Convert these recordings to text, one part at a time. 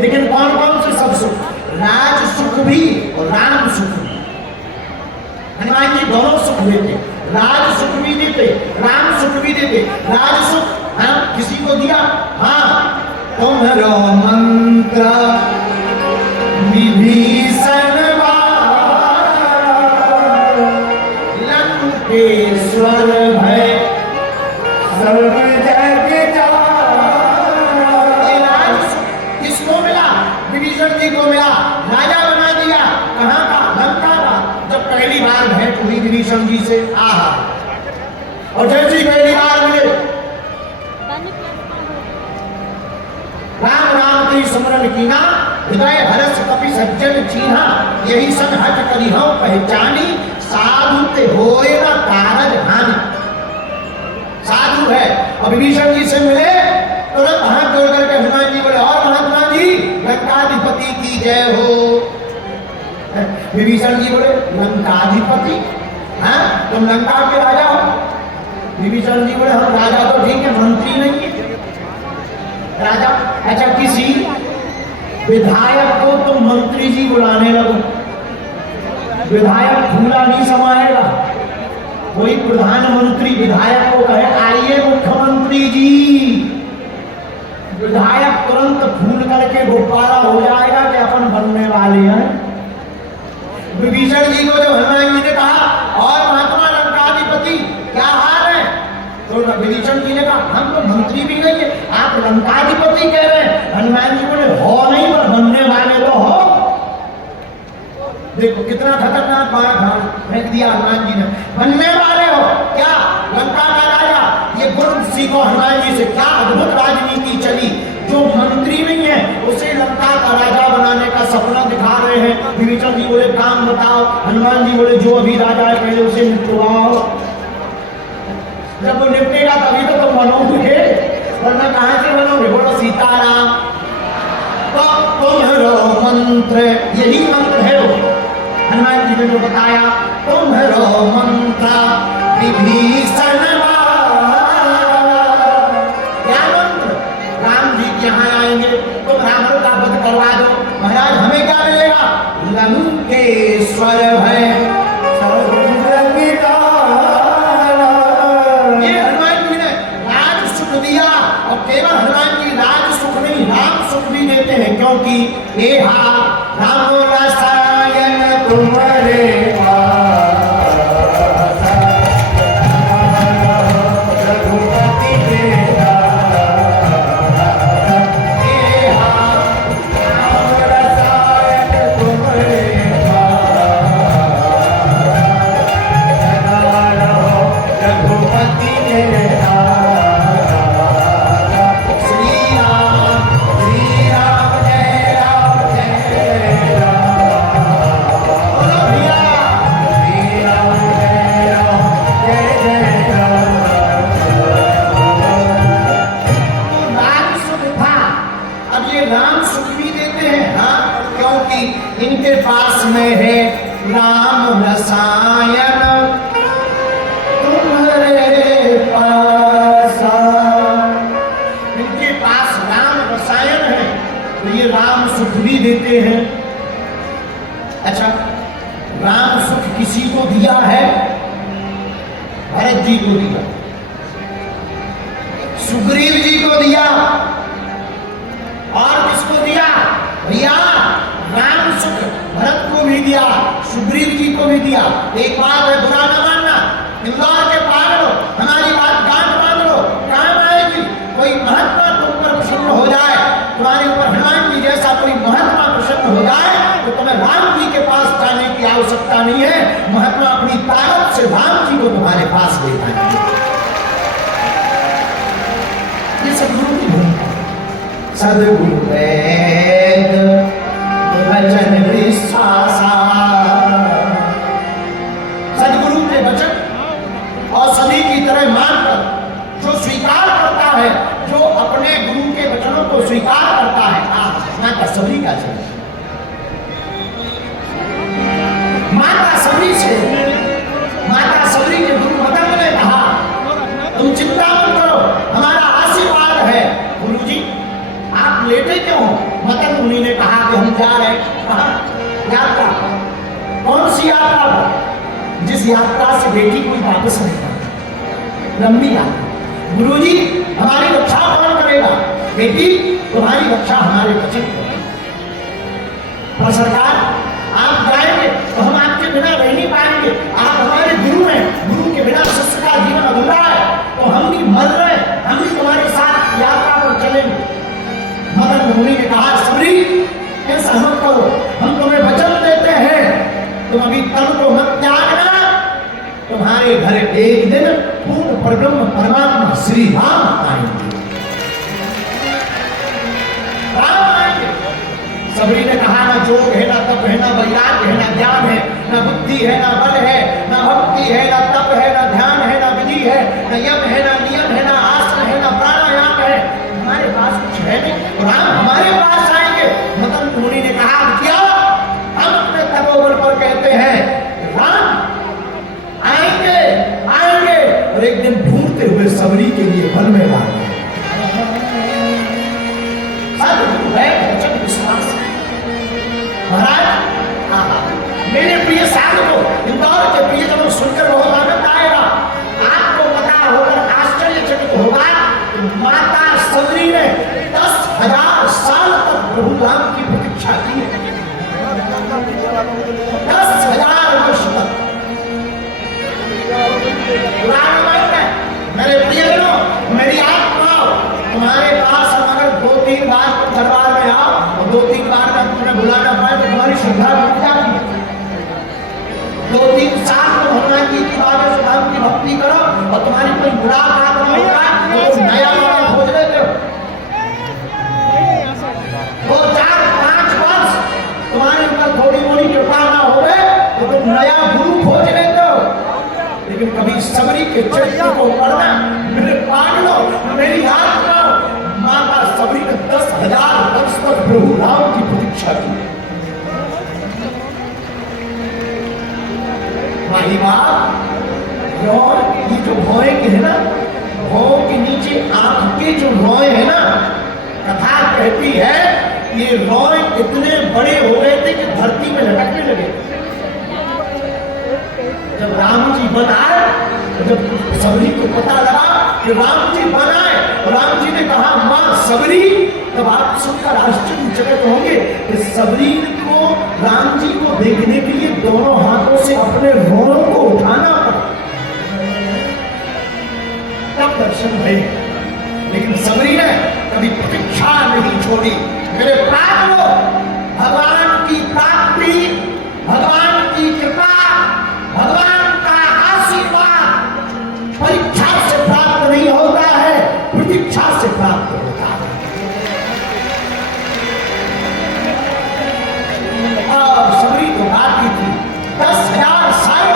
लेकिन कौन कौन से सब सुख? राज सुख भी और राम सुख भी। हनुमान जी दोनों सुख देते, राज सुख भी देते, राम सुख भी देते। राज सुख हाँ किसी को दिया, हाँ तुम्हारो मंत्र विभीषण लंकेश्वर भय सर्व जग किसको मिला? विभीषण जी को मिला, राजा बना दिया। कहाँ का? लंका का। जब पहली बार भेंट हुई विभीषण जी से, आहा, और जैसी पहली बार मिले, राम राम की सुमरन कीना, हृदय हर्ष कपि सज्जन चीन्हा, यही सब हट करी हूं पहचानी, साधु ते होए ना कारज हानि। साधु है और विभीषण जी से मिले, तुरंत हाथ जोड़ करके हनुमान जी बोले, और महात्मा जी लंकाधिपति की जय हो। विभीषण जी बोले, लंकाधिपति? हाँ तुम लंका के राजा हो? विभीषण जी बोले, हम राजा तो ठीक है, मंत्री नहीं है राजा। अच्छा किसी विधायक को तुम मंत्री जी बुलाने लगो, विधायक फूला नहीं समाएगा। कोई प्रधानमंत्री विधायक को कहे आइए मुख्यमंत्री जी, विधायक तुरंत फूल करके गुब्बारा हो जाएगा कि अपन बनने वाले हैं। विभीषण जी को जब हनुमान जी ने कहा, और महात्मा लंकाधिपति क्या हाल है, तो विभीषण जी ने कहा, हम तो मंत्री भी नहीं है, आप लंकाधिपति कह रहे हैं। हनुमान जी बोले, हो नहीं पर बनने वाले तो हो। देखो कितना खतरनाक बात फेंक दिया हनुमान जी ने, बनने वाले हो क्या? लंका का राजा। ये गुण सीखो हनुमान जी से, क्या अद्भुत राजनीति चली। जो मंत्री नहीं है उसे लंका का राजा बनाने का सपना दिखा रहे हैं। विभीषण जी बोले, काम बताओ। हनुमान जी बोले, जो अभी राजा है पहले उसे निपटवाओ। जब वो निपटेगा तभी तो तुम बनोगे, वरना कहां से बनोगे? बोलो सीताराम। तो तुम्हारो मंत्र, यही मंत्र है वो हनुमान जी ने जो बताया, तुम्हारो मंत्र विभीषण। क्या मंत्र? राम जी के यहाँ आएंगे, तुम रावण का वध करवा दो, महाराज हमें क्या मिलेगा? लंकेश्वर है केवल हनुमान जी राज सुख नहीं राम सुख भी देते हैं, क्योंकि ये राम रसायन तुम्हारे इनके पास में है राम रसायन तुम्हारे पास। इनके पास राम रसायन है तो ये राम सुख भी देते हैं। अच्छा, राम सुख किसी को दिया है? भरत जी को दिया, सुग्रीव जी को दिया, और किसको दिया? भैया राम सुख भरत को भी दिया, सुग्रीव जी को भी दिया। एक बात है, बुरा न मानना, इंदौर के पागल, हमारी बात गांठ बांध लो, काम आएगी। कोई महात्मा तुम पर प्रसन्न हो जाए, तुम्हारे ऊपर हनुमान जी जैसा कोई महात्मा प्रसन्न हो जाए, तो तुम्हें राम जी के पास जाने की आवश्यकता नहीं है। महात्मा अपनी ताकत से राम जी को तुम्हारे पास ले जाएंगे। ये सदगुरु की भूमिका। सदगुरु वचन विश्वासा, सदगुरु के वचन और सभी की तरह मानकर जो स्वीकार करता है, जो अपने गुरु के वचनों को स्वीकार करता है, माता सभी का चरण, माता सभी से, माता सभी के गुरु मदन ने कहा, तुम चिंता मत करो, हमारा आशीर्वाद है। गुरु जी आप लेटे क्यों? मदन जा रहे हैं कहाँ? यात्रा। कौन सी यात्रा? जिस यात्रा से बेटी कोई वापस नहीं आती, लंबी यात्रा। गुरुजी हमारी रक्षा कौन करेगा? बेटी तुम्हारी रक्षा हमारे बच्चे करेंगे। पर सरकार आप जाएंगे तो हम आपके बिना रह नहीं पाएंगे। आप हमारे गुरु हैं, गुरु के बिना शिष्य का जीवन अधूरा है। तो हम भी मर रहे, हम भी तुम्हारे साथ यात्रा पर चलेंगे। मदन मुनि ने कहा सबरी ऐसा मत करो, हम तुम्हें वचन देते हैं तुम अभी तन को मत त्यागना। तुम्हारे घर एक दिन पूर्ण परब्रह्म परमात्मा श्री राम आएंगे। सबरी ने कहा ना जोग है, ना तप है, ना वैराग्य है, ना ज्ञान है, ना बुद्धि है, ना बल है, ना भक्ति है, ना तप है, ना ध्यान है, ना विधि है, ना यम है, ना नियम है, ना आसन है, ना प्राणायाम है। हमारे पास कुछ है नहीं, राम हमारे पास आएंगे। मदन मुनि ने कहा क्या? हम अपने तपोबल पर कहते हैं राम आएंगे आएंगे, और एक दिन ढूंढते हुए सबरी के लिए बल में लाएंगे। विश्वास महाराज, मेरे प्रिय साधकों, इंदौर के प्रियजनों, सुनकर बहुत आनंद आएगा। आपको पता होकर आश्चर्यचकित होगा कि माता सबरी ने 10,000 साल तक प्रभु राम की प्रतीक्षा की है। 10,000 वर्ष तक। मेरे प्रियजनों, मेरी आत्माओं, तुम्हारे पास अगर 2-3 बार दरबार में आओ और 2-3 बार में तुम्हें बुलाना पाए तो तुम्हारी श्रद्धा बढ़ जाती है। 2-3 साल तो भगवान जी की बात सुधाम की भक्ति करो और तुम्हारी कोई मुलाकात नहीं होगा तो नया नया खोज लेते हो। 2-4-5 वर्ष तुम्हारे ऊपर थोड़ी मोड़ी कृपा ना हो तो तुम नया गुरु खोज लेते हो। लेकिन कभी सबरी के चरित्र को पढ़ना, मेरे पागलों, मेरी आत्मा, माता सबरी ने 10,000 वर्ष तक प्रभु राम की प्रतीक्षा की। माही बाप, ये जो भौए के है ना, भौं के नीचे आंख के जो रोए है ना, कथा कहती है ये रोए इतने बड़े हो गए थे कि धरती में लटकने लगे। जब राम जी बनाए, जब सबरी को पता लगा कि राम जी बनाए, राम जी ने कहा मां सबरी, तब आप सुनकर आश्चर्यचकित होंगे कि सबरी को राम जी को देखने के लिए दोनों हाथों से अपने रोनों को उठाना पड़ा, तब दर्शन भये। लेकिन सबरी ने कभी प्रतीक्षा नहीं छोड़ी। मेरे पागलों, भगवान की प्राप्ति, भगवान की कृपा, भगवान का आशीर्वाद परीक्षा से प्राप्त नहीं होता है, प्रतीक्षा से प्राप्त होता है। और सबरी तो बाकी थी 10,000 साल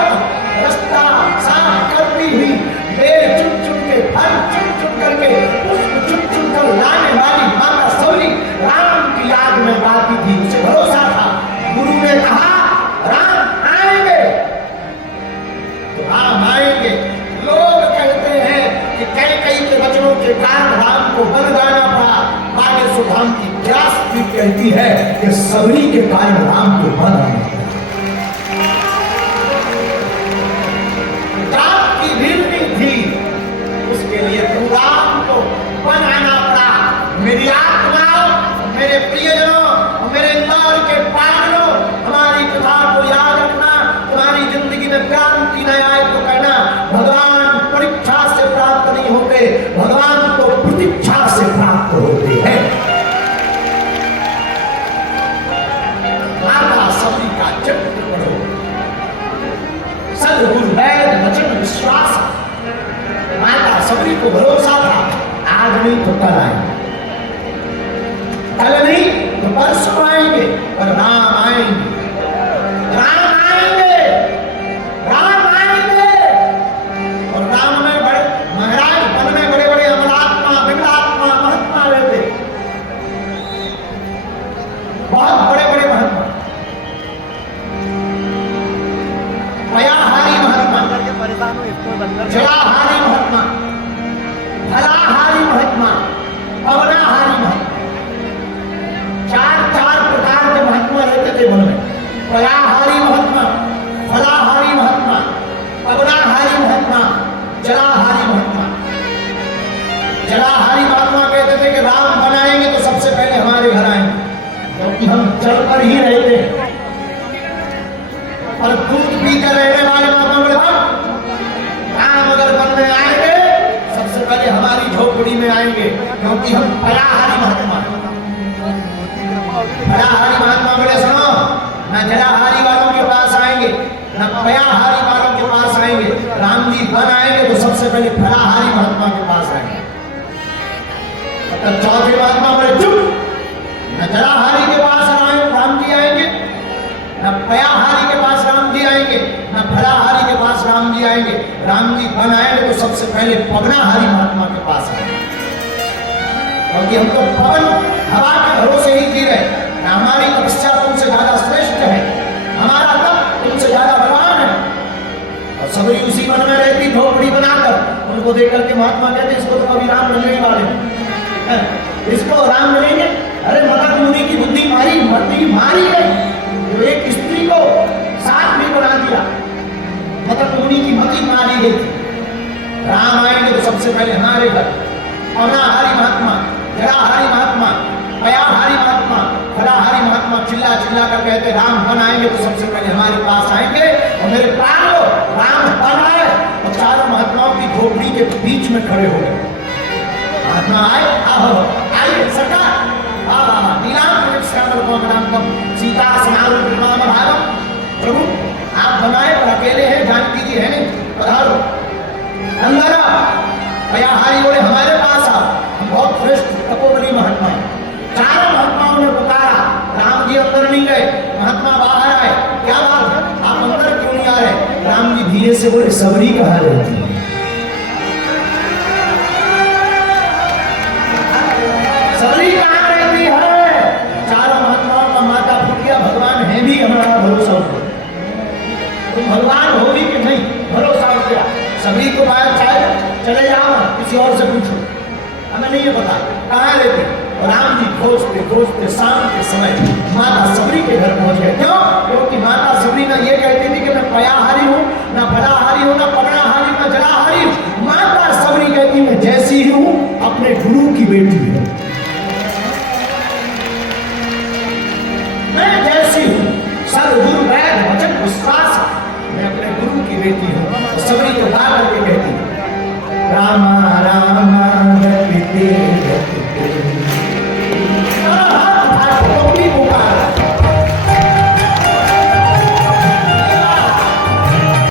रास्ता साफ करती हुई, पेड़ चुन चुन के, फल चुन चुन करके, पुष्प चुन चुन कर लाने वाली माता सबरी राम की याद में बाकी थी। उसे भरोसा था, गुरु ने कहा राम आएंगे तो राम आएंगे। लोग कहते हैं कि कई के वचनों के कारण राम को बलिदाना पड़ा। आगे सुधाम की व्यास भी कहती है कि सबरी के कारण राम को बलिदाना पड़ा। राम की भिड़नी थी, उसके लिए तो राम को बनाना पड़ा। मेरी आत्माओं, मेरे प्रियजनों, मेरे इंदौर के पागलों, हमारी कथा को याद रखना। तुम्हारी जिंदगी में क्रांति न आए तो कहना भगवान परीक्षा से प्राप्त नहीं होते, भगवान तो प्रतीक्षा से प्राप्त होते हैं। माता सबरी का चरित्र पढ़ो, सद्गुरु वैद वचन विश्वास। माता सबरी को भरोसा था आज नहीं तो कल आएंगे, कल नहीं तो परसों आएंगे, और राम आएंगे, राम आएंगे, राम आएंगे। और राम में बड़े महाराज, मन में बड़े बड़े अमरात्मा, विमलात्मा, महात्मा रहते, बहुत बड़े बड़े महात्मा, पयाहारी महात्मा, जलाहारी महात्मा, फलाहारी महात्मा, पवनाहारी महात्मा, 4 प्रकार के महात्मा पराहारी महात्मा, फलाहारी महात्मा, पवनाहारी महात्मा, जलाहारी महात्मा। जलाहारी महात्मा कहते थे कि राम बनाएंगे तो सबसे पहले हमारे घर आएंगे, क्योंकि हम जल पर ही रहते हैं। और दूध पीकर रहने वाले महात्मा बोले राम अगर वन में आएंगे सबसे पहले हमारी झोपड़ी में आएंगे, क्योंकि हम फलाहारी महात्मा। फलाहारी महात्मा बोले सुनो, न जलाहारी वालों के पास आएंगे न पयाहारी वालों के पास आएंगे। राम जी वन आएंगे तो सबसे पहले फलाहारी महात्मा के पास आएंगे। तब चौथे महात्मा बोले चुप, न जलाहारी के पास राम जी आएंगे, न पयाहारी के पास राम जी आएंगे, न फलाहारी के पास राम जी आएंगे। राम जी वन आएंगे तो सबसे पहले पवनाहारी महात्मा के पास आएंगे, क्योंकि हम तो पवन हवा के भरोसे ही जी रहे। हमारी तपस्या तुमसे ज्यादा श्रेष्ठ है, हमारा तप तुमसे ज्यादा बलवान है। और सबरी उसी वन में रहती झोपड़ी बनाकर, उनको देख करके महात्मा कहते इसको तो कभी राम मिलने वाले हैं, इसको राम मिलेंगे। अरे मदन मुनि की बुद्धि मारी है, जो एक स्त्री को साथ में बना दिया, मदन मुनि की मति मारी गई। राम आएंगे तो सबसे पहले हमारे घर पवनाहारी महात्मा, जलाहारी महात्मा, पयाहारी महात्मा, फलाहारी महात्मा चिल्ला चिल्ला कर कहते राम वन आएंगे तो सबसे पहले हमारे पास आएंगे। और मेरे प्राणों, राम वन आए और चारों महात्माओं की झोपड़ी के बीच में खड़े हो गए। महात्मा आए, आइए सरकार, सीता प्रभु आप बनाए पर अकेले हैं, जानकी जी है नहीं, पधारो अंदर। पयाहारी बोले हमारे पास आओ, हम बहुत श्रेष्ठ तपोबली महात्मा है। चारों महात्माओं ने पुकारा, राम जी अंदर नहीं गए, महात्मा बाहर आए। क्या बात है, आप अंदर क्यों नहीं आ रहे? राम जी धीरे से बोले सबरी कहाँ रहती है? सबरी कहाँ रहती है? चारों महात्माओं का माथा फूट गया, भगवान है भी हमारा भरोसा उठ गया। तुम भगवान हो भी कि नहीं, भरोसा उठ गया। सबरी को बाहर चाहे चले जाओ, किसी और से पूछो, हमें नहीं है पता कहाँ रहती। और राम जी खोजते खोजते शाम के समय माता सबरी के घर पहुंच गए। क्यों? क्योंकि माता सबरी ना ये कहती थी कि मैं पयाहारी हूँ, ना फलाहारी हूँ, ना पवनाहारी, ना जलाहारी हूँ। माता सबरी कहती मैं जैसी हूँ अपने गुरु की बेटी हूँ।